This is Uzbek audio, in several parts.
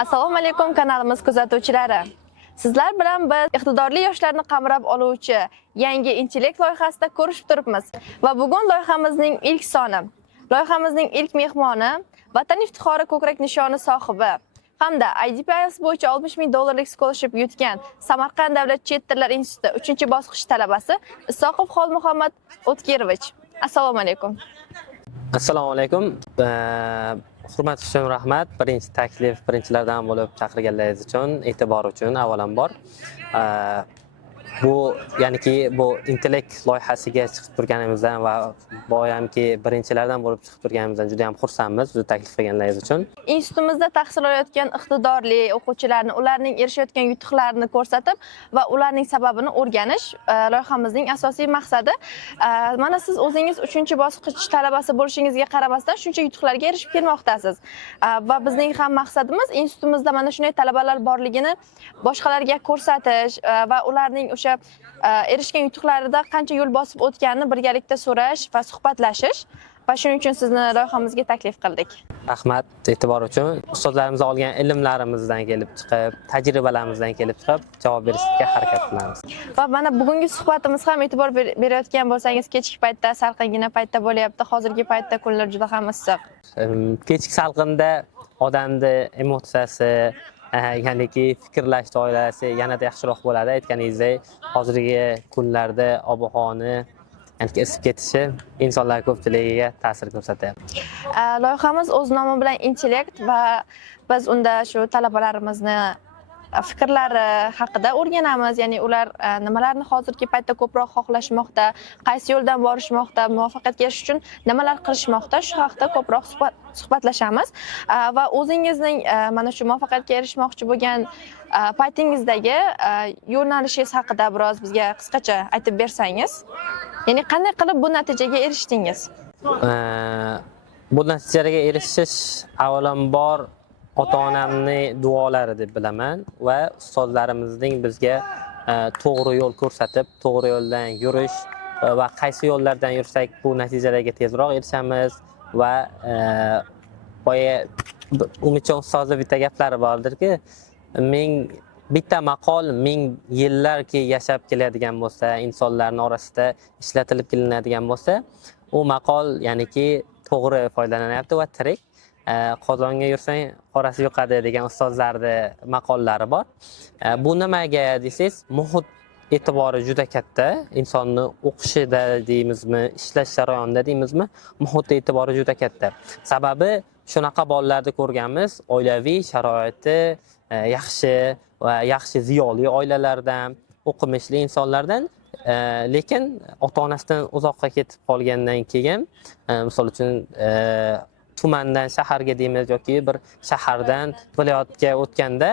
Assalomu alaykum kanalimiz kuzatuvchilari. Sizlar bilan biz iqtidorli yoshlarni qamrab oluvchi yangi intellekt loyihasida ko'rishib turibmiz va bugun loyihamizning ilk soni. Loyihamizning ilk mehmoni Vatan iftixori ko'krak nishoni sohibi hamda IDPIS bo'yicha $60,000 scholarship yutgan Samarqand davlat chet tillar instituti 3-bosqich talabasi Isoqov Xolmuhammad O'tkirovich. Assalomu alaykum. Assalomu alaykum. Hurmat uchun rahmat. Birinchi taklif birinchilardan bo'lib chaqirganlaringiz uchun, e'tibor uchun avvalambor. Bu bu intellekt loyihasiga chiqib turganimizdan va boyamki birinchilardan bo'lib chiqib turganimizdan juda ham xursandmiz, bizni taklif qilganlaringiz uchun. Institutimizda tahsil olayotgan iqtidorli o'quvchilarni, ularning erishayotgan yutuqlarini ko'rsatib va ularning sababini o'rganish loyihamizning asosiy maqsadi. Mana siz o'zingiz 3-bosqich talabasi bo'lishingizga qaramasdan shuncha yutuqlarga erishib kelmoqdasiz. Va bizning ham maqsadimiz institutimizda mana shunday talabalar borligini boshqalarga ko'rsatish va ularning o'sha erishgan yutuqlarida qancha yo'l bosib o'tganini birgalikda so'rash va suhbatlashish va shuning uchun sizni loyihamizga taklif qildik. Rahmat e'tibor uchun. Ustozlarimizdan olgan ilmlarimizdan kelib chiqib, tajribalarimizdan kelib chiqib javob berishga harakat qilamiz. Va mana bugungi suhbatimiz ham e'tibor berayotgan bo'lsangiz, kechki paytda, salqingina paytda bo'lyapti. Hozirgi paytda kunlar juda ham issiq. Kechki salqinda odamning emotsiyasi, fikrlash doirasi yanada yaxshiroq bo'ladi. Aytganingizdek, hozirgi kunlarda ob-havoni isib ketishi insonlar ko'pchiligiga ta'sir ko'rsatyapti. Loyihamiz o'z nomi bilan intellekt va biz unda shu talabalarimizni fikrlari haqida o'rganamiz. Ya'ni ular nimalarni hozirgi paytda ko'proq xohlashmoqda, qaysi yo'ldan borishmoqda, muvaffaqiyatga erishish uchun nimalar qilishmoqda, shu haqida ko'proq suhbatlashamiz. Va o'zingizning mana shu muvaffaqiyatga erishmoqchi bo'lgan paytingizdagi yo'nalishingiz haqida biroz bizga qisqacha aytib bersangiz. Ya'ni qanday qilib bu natijaga erishdingiz? Bu natijaga erishish avvalambor ota-onamning duolari deb bilaman va ustozlarimizning bizga to'g'ri yo'l ko'rsatib, to'g'ri yo'ldan yurish va qaysi yo'llardan yursak bu natijalarga tezroq erishamiz va Umidjon ustozning bitta gaplari bordirki, bitta maqol 1000 yillarki yashab keladigan bo'lsa, insonlarning orasida ishlatilib kelinadigan bo'lsa, u maqol to'g'ri foydalanyapti va tirik. Qozonga yursang qorasi yo'qadi degan ustozlarning maqollari bor. Bu nimaga desangiz, muhit e'tibori juda katta. Insonni o'qishida deymizmi, ishlash jarayonida deymizmi, muhit e'tibori juda katta. Sababi shunaqa bolalarni ko'rganmiz, oilaviy sharoiti yaxshi va yaxshi ziyoli oilalardan, o'qimishli insonlardan, lekin ota-onasidan uzoqqa ketib qolgandan keyin, misol uchun tumandan shaharga deymiz yoki bir shahardan viloyatga o'tganda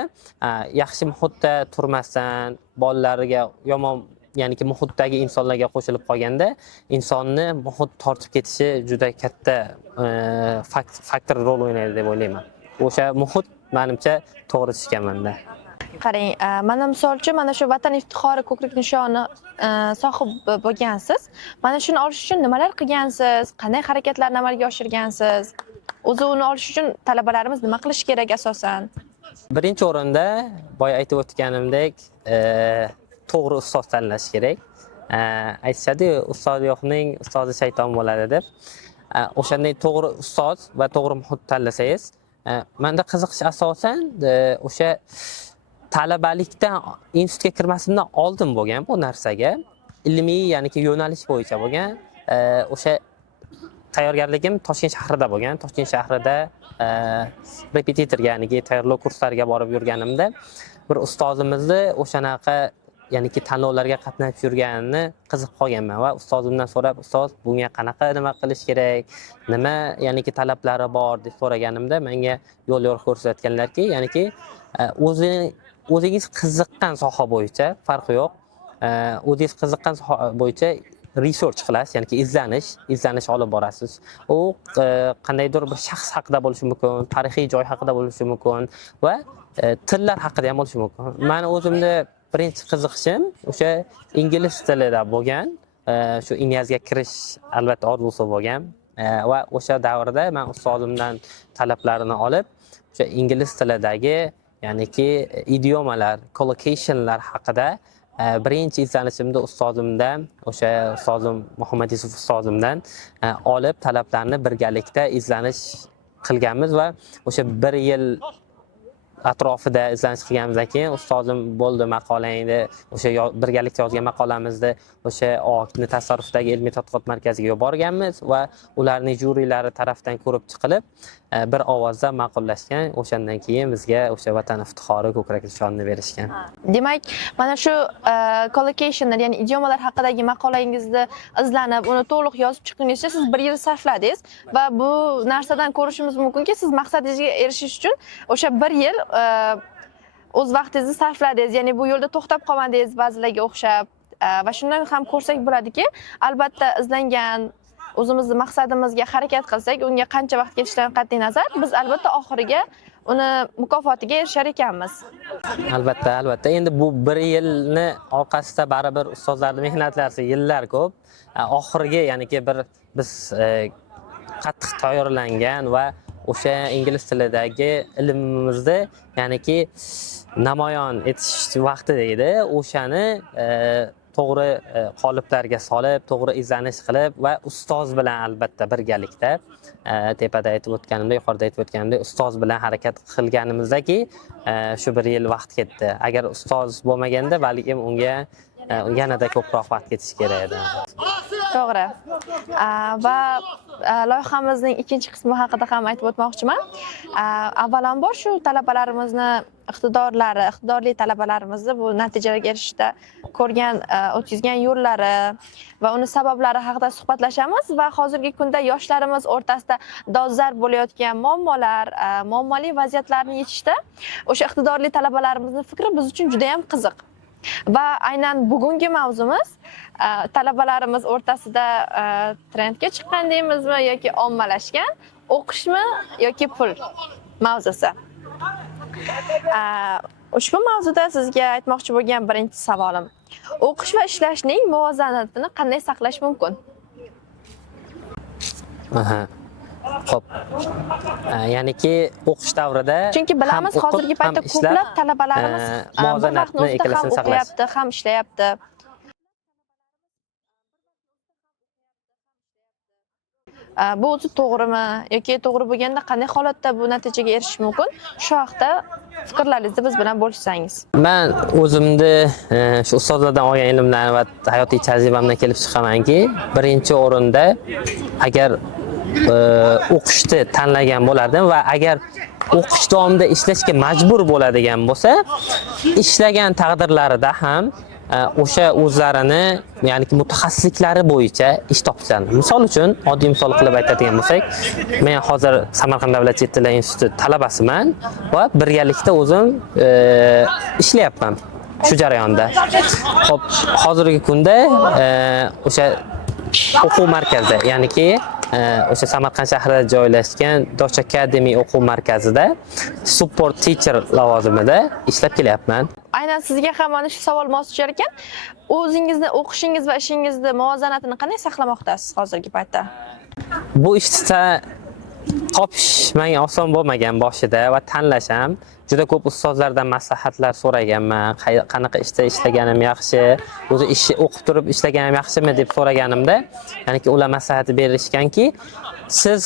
yaxshi muhitda turmasdan, bolalariga yomon muhitdagi insonlarga qo'shilib qolganda insonni muhit tortib ketishi juda katta faktor rol o'ynaydi deb o'ylayman. O'sha muhit menimcha to'g'ri tushganmanda. Qarang, mana misol uchun mana shu Vatan iftixori ko'krak nishoni sohibi bo'lgansiz. Mana shuni olish uchun nimalar qilgansiz? Qanday harakatlarni amalga oshirgansiz? O'zi uni olish uchun talabalarimiz nima qilish kerak asosan? Birinchi o'rinda boya aytib o'tganimdek, to'g'ri ustoz tanlash kerak. Aytishadi, ustoz yo'qning ustozi shayton bo'ladi deb. O'shanday to'g'ri ustoz va to'g'ri muhit tanlasangiz, menda qiziqish asosan o'sha talabalikdan institutga kirmasimdan oldin bo'lgan bu narsaga, ilmiy, yo'nalish bo'yicha bo'lgan. O'sha tayyorgarligim Toshkent shahrida bo'lgan. Toshkent shahrida repetitorga, tayyorlov kurslariga borib yurganimda bir ustozimizni o'shanaqa tanlovlarga qatnashib yurganini qiziqib qolganman va ustozimdan so'rab, ustoz bunga qanaqa nima qilish kerak, nima talablari bor deb so'raganimda menga yo'l ko'rsatganlarki, o'zingiz qiziqqan soha bo'yicha farqi yo'q. O'zingiz qiziqqan soha bo'yicha research qilasiz, izlanish olib borasiz. U qandaydir bir shaxs haqida bo'lishi mumkin, tarixiy joy haqida bo'lishi mumkin va tillar haqida ham bo'lishi mumkin. Meni o'zimda birinchi qiziqishim o'sha ingliz tilida bo'lgan, shu inyazga kirish albatta orzusi bo'lgan. va o'sha davrda men ustozimdan talablarini olib o'sha ingliz tilidagi ya'niki idiomalar, collocationlar haqida birinchi izlanishimda ustozimdan, o'sha ustozim Muhammad Yusuf ustozimdan olib talablarni birgalikda izlanish qilganmiz va o'sha 1 yil atrofida izlanish qilganimizdan keyin ustozim bo'ldi maqolangni o'sha birgalikda yozgan maqolamizni o'sha OAKni tasarrufdagi ilmiy tadqiqot markaziga yuborganmiz va ularning jyurilari tarafdan ko'rib chiqilib bir ovozda ma'qullashgan. O'shandan keyin bizga o'sha vatan iftixori ko'krak nishonini berishgan. Demak, mana shu collocationlar, ya'ni idiomalar haqidagi maqolangizni izlanib, uni to'liq yozib chiqquningizcha siz 1 yil sarfladingiz va bu narsadan ko'rishimiz mumkinki, siz maqsadingizga erishish uchun o'sha 1 yil o'z vaqtingizni sarfladingiz. Ya'ni bu yo'lda to'xtab qolmadingiz ba'zilarga o'xshab. Va shundan ham ko'rsak bo'ladiki, albatta izlangan o'zimizni maqsadimizga harakat qilsak, unga qancha vaqt ketishidan qat'iy nazar, biz albatta oxiriga uni mukofotiga erishar ekanmiz. Albatta. Endi bu 1 yilni orqasida baribir ustozlarning mehnatlari yillar ko'p. Oxirgi ya'niki biz qattiq tayyorlangan va o'sha ingliz tilidagi ilmimizni ya'niki namoyon etish vaqti deydi. O'shani to'g'ri qoliplarga solib, to'g'ri izlanish qilib va ustoz bilan albatta birgalikda tepada aytib o'tganimdek, yuqorida aytib o'tganimdek ustoz bilan harakat qilganimizdaki shu 1 yil vaqt ketdi. Agar ustoz bo'lmaganda balkim unga yanada ko'proq vaqt ketishi kerak edi. To'g'ri. Va loyihamizning ikkinchi qismi haqida ham aytib o'tmoqchiman. Avvalambor shu talabalarimizni iqtidorli talabalarimizni bu natijalarga erishishda ko'rgan, o'tkazgan yo'llari va uni sabablari haqida suhbatlashamiz va hozirgi kunda yoshlarimiz o'rtasida dolzarb bo'layotgan muammolar, muammoli vaziyatlarni yechishda o'sha iqtidorli talabalarimizning fikri biz uchun juda ham qiziq. Va aynan bugungi mavzumiz talabalarimiz o'rtasida trendga chiqqan deymizmi yoki ommalashgan, o'qishmi yoki pul mavzusi. Ushbu mavzuda sizga aytmoqchi bo'lgan birinchi savolim: o'qish va ishlashning muvozanatini qanday saqlash mumkin? Xo'p. Ya'niki o'qish davrida chunki bilamiz hozirgi paytda ko'plab talabalarimiz muvozanatni ikkalasini saqlash, ham ishlayapti. Bu o'zi to'g'rimi yoki to'g'ri bo'lganda qanday holatda bu natijaga erishish mumkin? Shu haqda fikrlaringizni biz bilan bo'lishsangiz. Men o'zimni shu ustozlardan olgan ilmlarim va hayotiy tajribamdan kelib chiqamanki, birinchi o'rinda agar o'qishni tanlagan bo'lardim va agar o'qish davomida ishlashga majbur bo'ladigan bo'lsa, ishlagan taqdirlarida ham o'sha o'zlarini ya'ni mutaxassisliklari bo'yicha ish topishadi. Misol uchun, oddiy misol qilib aytadigan bo'lsak, men hozir Samarqand davlat chet tili instituti talabasiman va birgalikda o'zim ishlayapman shu jarayonda. Xo'p, hozirgi kunda o'sha o'quv markazida, ya'niki o'sha Samarqand shahrida joylashgan Dosh Academy o'quv markazida support teacher lavozimida ishlab kelyapman. Aynan sizga ham mana shu savol mos tushar ekan. O'zingizni o'qishingiz va ishingizni muvozanatini qanday saqlamoqdasiz hozirgi paytda? Bu ishda topish menga oson bo'lmagan boshida va tanlash ham. Juda ko'p ustozlardan maslahatlar so'raganman. Qanaqa ishda ishlaganim yaxshi, o'zi ishni o'qib turib ishlaganim yaxshimi deb so'raganimda, ya'niki ular maslahat berishganki, siz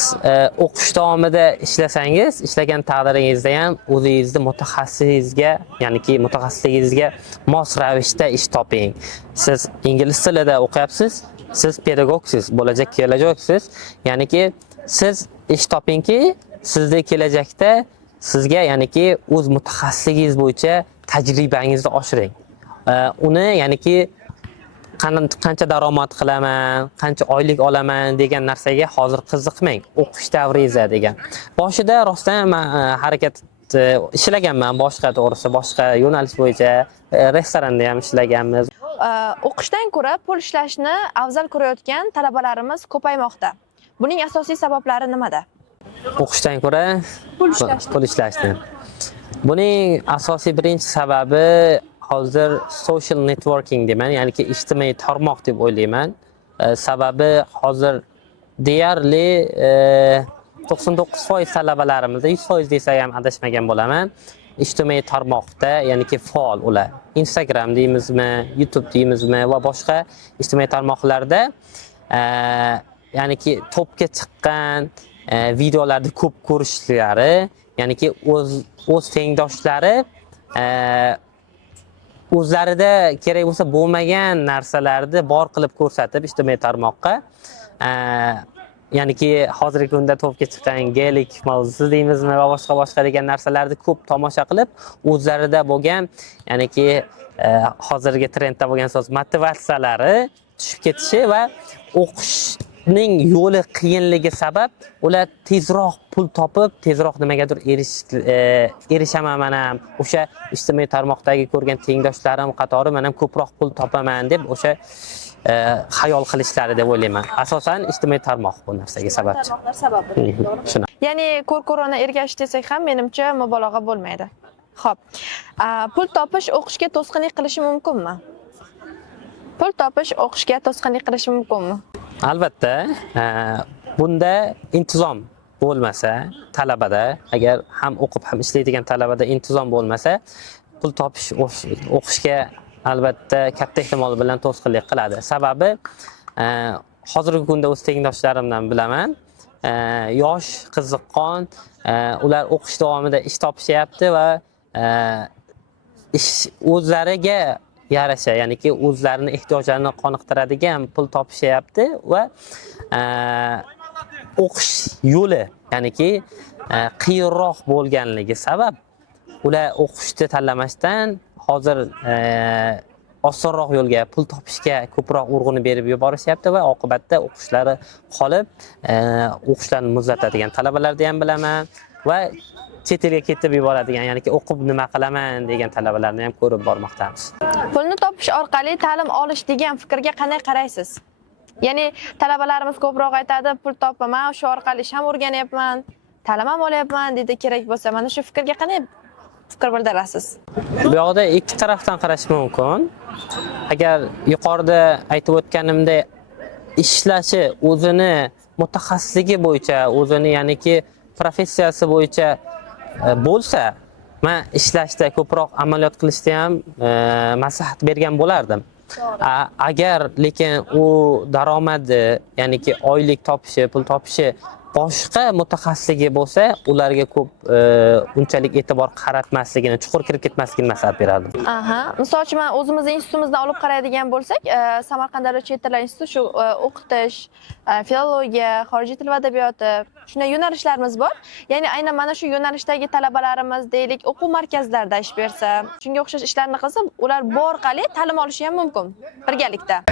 o'qish davomida ishlasangiz, ishlagan taqdiringizda ham o'zingizni mutaxassisingizga, ya'niki mutaxassisligingizga mos ravishda ish toping. Siz ingliz tilida o'qiyapsiz, siz pedagogsiz, bo'lajak kelajaksiz. Ya'niki siz ish topingki, sizni kelajakda sizga ya'niki o'z mutaxassisligingiz bo'yicha tajribangizni oshiring. Uni ya'niki qancha daromad qilaman, qancha oylik olaman degan narsaga hozir qiziqmang. O'qish davringizda degan. Boshida rostdan men harakat ishlaganman, boshqa yo'nalish bo'yicha restoranda ham ishlaganmiz. O'qishdan ko'ra pul ishlashni afzal ko'rayotgan talabalarimiz ko'paymoqda. Buning asosiy sabablari nimada? O'qishdan ko'ra pul ishlashni. Buning asosiy birinchi sababi hozir social networking deyman, ya'ni ijtimoiy tarmoq deb o'ylayman. Sababi hozir deyarli 99% talabalarimiz, 100% desak ham adashmagan bo'laman, ijtimoiy tarmoqda, ya'niki faol ular. Instagram deymizmi, YouTube deymizmi va boshqa ijtimoiy tarmoqlarda ya'niki topga chiqqan videolarni ko'p ko'rishlari, ya'niki o'z tengdoshlari o'zlarida kerak bo'lsa bo'lmagan narsalarni bor qilib ko'rsatib ijtimoiy tarmoqqa, ya'niki hozirgi kunda topga chiqqan gelik mavzusi deymizmi va boshqa degan narsalarni ko'p tomosha qilib, o'zlarida bo'lgan, ya'niki hozirgi trendda bo'lgan so'z motivatsiyalari tushib ketishi va o'qishning yo'li qiyinligi sabab ular tezroq pul topib, tezroq nimagadir erishaman, men ham o'sha ijtimoiy tarmoqdagi ko'rgan tengdoshlarim qatori men ham ko'proq pul topaman deb o'sha xayol qilishlari deb o'ylayman. Asosan ijtimoiy tarmoq bu narsaga sababchi. Tarmoqlar sababi. Shuni. Ya'ni ko'rona ergashish desak ham menimcha mubolag'a bo'lmaydi. Xo'p. Pul topish o'qishga to'sqinlik qilishi mumkinmi? Pul topish o'qishga to'sqinlik qilishi mumkinmi? Albatta, bunda intizom bo'lmasa, talabada, agar ham o'qib ham ishlaydigan talabada intizom bo'lmasa, pul topish o'qishga albatta katta ehtimol bilan to'sqinlik qiladi. Sababi hozirgi kunda o'z tengdoshlarimdan bilaman, yosh, qiziqqon, ular o'qish davomida ish topishyapti va ish o'zlariga yarasha, ya'niki o'zlarining ehtiyojlarini qoniqtiradigan pul topishyapti va o'qish yo'li, ya'niki qiyinroq bo'lganligi sabab ular o'qishni tanlamasdan hozir osonroq yo'lga pul topishga ko'proq urg'uni berib yuborishyapti va oqibatda o'qishlari qolib, o'qishlarini muzlatadigan talabalarni ham bilaman va chet elga ketib yuboradigan, ya'ni o'qib nima qilaman degan talabalarni ham ko'rib bormoqdamiz. Pulni topish orqali ta'lim olish degan fikrga qanday qaraysiz? Ya'ni talabalarimiz ko'proq aytadi, pul topaman, shu orqali ish ham o'rganyapman, ta'lim ham olyapman deydi kerak bo'lsa. Mana shu fikrga qanday fikr bildirasiz? Bu yoqda ikki tarafdan qarash mumkin. Agar yuqorida aytib o'tganimdek ishlashi, o'zini mutaxassisligi bo'yicha, o'zini ya'niki professiyasi bo'yicha bo'lsa, men ishlashda ko'proq amaliyot qilishda ham maslahat bergan bo'lardim. Agar lekin u daromadi, ya'niki oylik topishi, pul topishi boshqa mutaxassisligi bo'lsa, ularga ko'p unchalik e'tibor qaratmasligini, chuqur kirib ketmasligini maslahat berardim. Misol uchun men o'zimizning institutimizdan olib qaraydigan bo'lsak, Samarqand davlat chet tillar instituti shu o'qitish, filologiya, xorijiy til va adabiyoti shunday yo'nalishlarimiz bor. Ya'ni aynan mana shu yo'nalishdagi talabalarimiz deylik, o'quv markazlarida ish bersa, shunga o'xshash ishlarni qilsa, ular bu orqali ta'lim olishi ham mumkin birgalikda.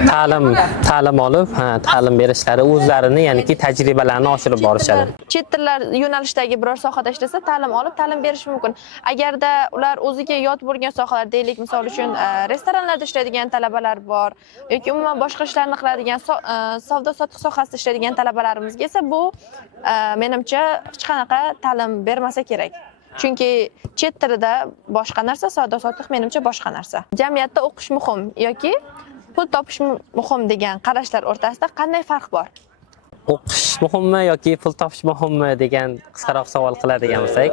Ta'lim olib, ta'lim berishlari o'zlarini, ya'niki tajribalarini oshirib borishadi. Chet tillar yo'nalishidagi biror sohada ishlasa, ta'lim olib, ta'lim berish mumkin. Agarda ular o'ziga yot bo'lgan sohalar, deylik, misol uchun restoranlarda ishlaydigan talabalar bor yoki umuman boshqa ishlarni qiladigan savdo-sotiq sohasida ishlaydigan talabalarimizga esa bu menimcha hech qanaqa ta'lim bermasa kerak. Chunki chet tilida boshqa narsa, savdo-sotiq menimcha boshqa narsa. Jamiyatda o'qish muhim yoki pul topish muhim degan qarashlar o'rtasida qanday farq bor? O'qish muhimmi yoki pul topish muhimmi degan qisqaroq savol qiladigan bo'lsak,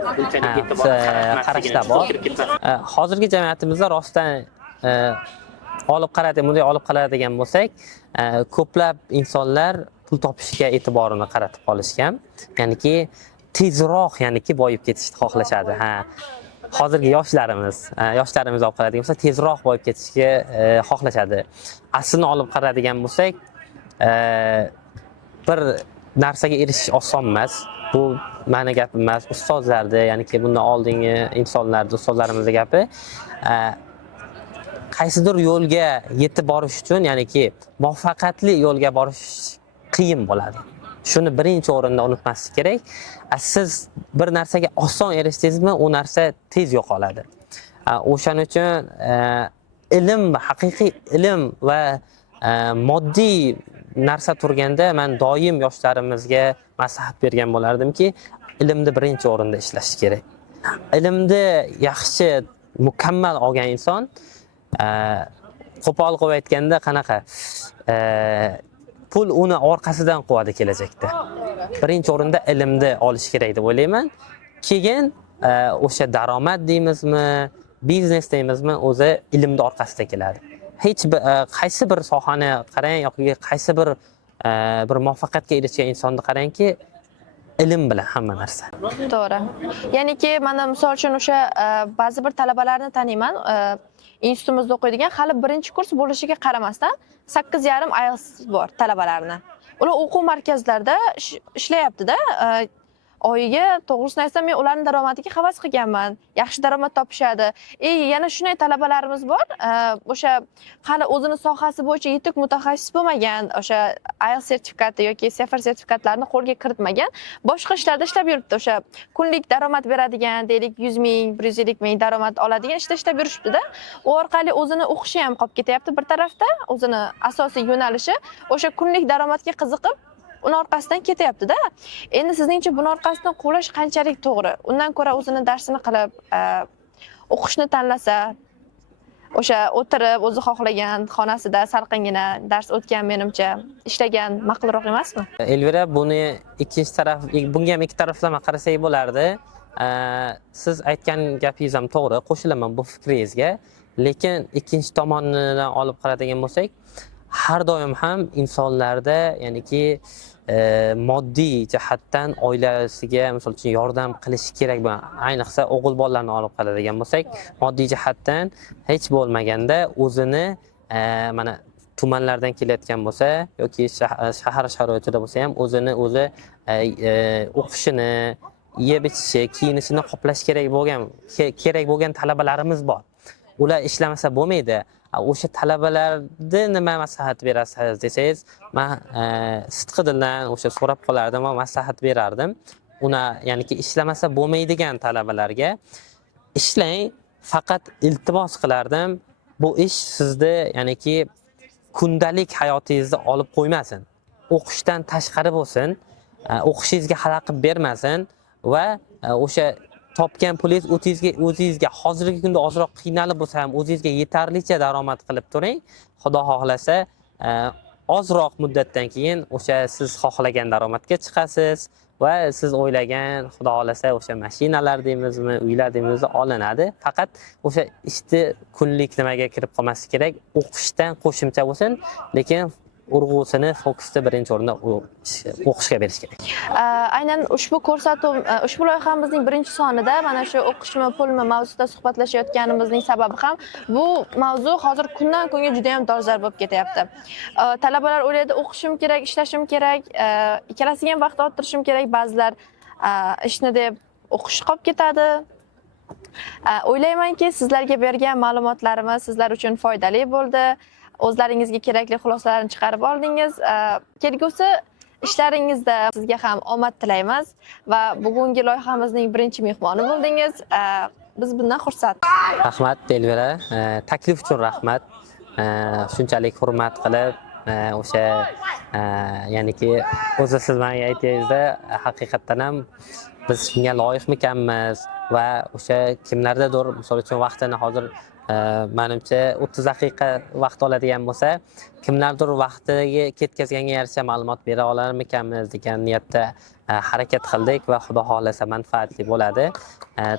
qarashlar bor. Hozirgi jamiyatimizda rostdan bunday olib qaradigan bo'lsak, ko'plab insonlar pul topishga e'tiborini qaratib qolishgan. Ya'niki tezroq, ya'niki boyib ketishni xohlashadi. Hozirgi yoshlarimiz olib qaradigan bo'lsa, tezroq boyib ketishga xohlashadi. Aslini olib qaradigan bo'lsak, bir narsaga erishish oson emas. Bu meni gapim emas, ustozlarni, ya'niki bundan oldingi ustozlarimizning gapi. Qaysidir yo'lga yetib borish uchun, ya'niki muvaffaqiyatli yo'lga borish qiyin bo'ladi. Shuni birinchi o'rinda unutmaslik kerak. Siz bir narsaga oson erishdingizmi, u narsa tez yo'qoladi. O'shaning uchun ilm, haqiqiy ilm va moddiy narsa turganda men doim yoshlarimizga maslahat bergan bo'lardimki, ilmni birinchi o'rinda ishlash kerak. Ilmni yaxshi, mukammal olgan inson, qo'pol qilib aytganda qanaqa pul uni orqasidan quvadi kelajakda. Birinchi o'rinda ilmni olish kerak deb o'ylayman. Keyin o'sha daromad deymizmi, biznes deymizmi, o'zi ilmni orqasida keladi. Hech qaysi bir sohani qarang yoki qaysi bir muvaffaqiyatga erishgan insonni qarangki, ilm bilan hamma narsa. To'g'ri. Ya'niki mana misol uchun o'sha ba'zi bir talabalarni taniyman, institutimizda o'qiydigan, hali birinchi kurs bo'lishiga qaramasdan 8,5 IELTS bor talabalarni. Ular o'quv markazlarida ishlayapti-da. Oyiga to'g'risini aytsam, men ularning daromadiga havas qilganman. Yaxshi daromad topishadi. Yana shunday talabalarimiz bor, o'sha hali o'zini sohasi bo'yicha yetuk mutaxassis bo'lmagan, o'sha IELTS sertifikati yoki SEFR sertifikatlarini qo'lga kiritmagan, boshqa ishlarda ishlab yuribdi. O'sha kunlik daromad beradigan, deylik 100 ming, 150 ming daromad oladigan ishda ishlab yurishibdi-da. U orqali o'zini o'qishi ham qolib ketyapti bir tarafda, o'zini asosiy yo'nalishi o'sha kunlik daromadga qiziqib uni orqasidan ketyapti-da. Endi sizningcha buni orqasidan quvlash qanchalik to'g'ri? Undan ko'ra o'zini darsini qilib, o'qishni tanlasa, o'sha o'tirib, o'zi xohlagan xonasida salqingina dars o'tgan, menimcha ishlagan ma'qulroq emasmi? Elvira, buni ikkinchi taraf, bunga ham ikki taraflama qarasak bo'lardi. Siz aytgan gapingiz ham to'g'ri, qo'shilaman bu fikringizga. Lekin ikkinchi tomonidan olib qaradigan bo'lsak, har doim ham insonlarda, ya'niki moddiy jihatdan oilasiga misol uchun yordam qilish kerak bo'lgan, ayniqsa o'g'il bolalarni olib qaradigan bo'lsak, moddiy jihatdan hech bo'lmaganda o'zini mana tumanlardan kelayotgan bo'lsa yoki shahar sharoitida bo'lsa ham o'zini o'zi o'qishini, yeb ichishi, kiyinishini qoplash kerak bo'lgan talabalarimiz bor. Ular ishlamasa bo'lmaydi. O'sha talabalarga nima maslahat berasiz desangiz, men sidqi dildan o'sha so'rab qolardim va maslahat berardim. Ya'niki ishlamasa bo'lmaydigan talabalarga ishlang, faqat iltimos qilardim. Bu ish sizni ya'niki kundalik hayotingizni olib qo'ymasin. O'qishdan tashqari bo'lsin, o'qishingizga xalaqit bermasin va o'sha topgan pulingiz o'zingizga hozirgi kunda ozroq qiynalib bo'lsa ham o'zingizga yetarlicha daromad qilib turing. Xudo xohlasa, ozroq muddatdan keyin o'sha siz xohlagan daromadga chiqasiz va siz o'ylagan, xudo xohlasa, o'sha mashinalar deymizmi, uylar deymizmi olinadi. Faqat o'sha ishni kunlik nimaga kirib qolmasligi kerak, o'qishdan qo'shimcha bo'lsin, lekin urg'usini, fokusni birinchi o'rinda o'qishga berish kerak. Aynan ushbu ko'rsatuv, ushbu loyihamizning birinchi sonida mana shu o'qishmi, pulmi mavzusida suhbatlashayotganimizning sababi ham bu mavzu hozir kundan kunga juda ham dolzarb bo'lib ketyapti. Talabalar o'ylaydi, o'qishim kerak, ishlashim kerak, ikkalasiga ham vaqt orttirishim kerak. Ba'zilar ishni deb o'qish qolib ketadi. O'ylaymanki, sizlarga bergan ma'lumotlarimiz sizlar uchun foydali bo'ldi. O'zlaringizga kerakli xulosalarni chiqarib oldingiz. Kelgusi ishlaringizda sizga ham omad tilaymiz va bugungi loyihamizning birinchi mehmoni bo'ldingiz. Biz bundan xursand. Rahmat Elvira, taklif uchun rahmat. Shunchalik hurmat qilib, o'sha ya'niki o'zi siz menga aytdingizda, haqiqatdan ham biz shunga loyiqmikanmiz va o'sha kimlardadir misol uchun vaqtini hozir menimcha 30 daqiqa vaqt oladigan bo'lsa, kimlardir vaqtiga ketkazganga yarasha ma'lumot bera olarmikanmiz degan niyatda harakat qildik va xudo xohlasa manfaatli bo'ladi.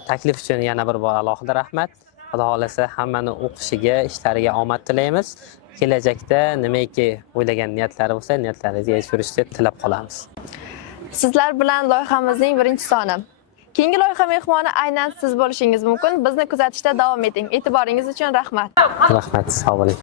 Taklif uchun yana bir bor alohida rahmat. Xudo xohlasa hammani o'qishiga, ishlariga omad tilaymiz. Kelajakda nimaiki o'ylagan niyatlari bo'lsa, niyatlaringizga erishishni tilab qolamiz. Sizlar bilan loyihamizning birinchi soni. Keyingi loyiha mehmoni aynan siz bo'lishingiz mumkin. Bizni kuzatishda davom eting. E'tiboringiz uchun rahmat. Rahmat, sog' bo'ling.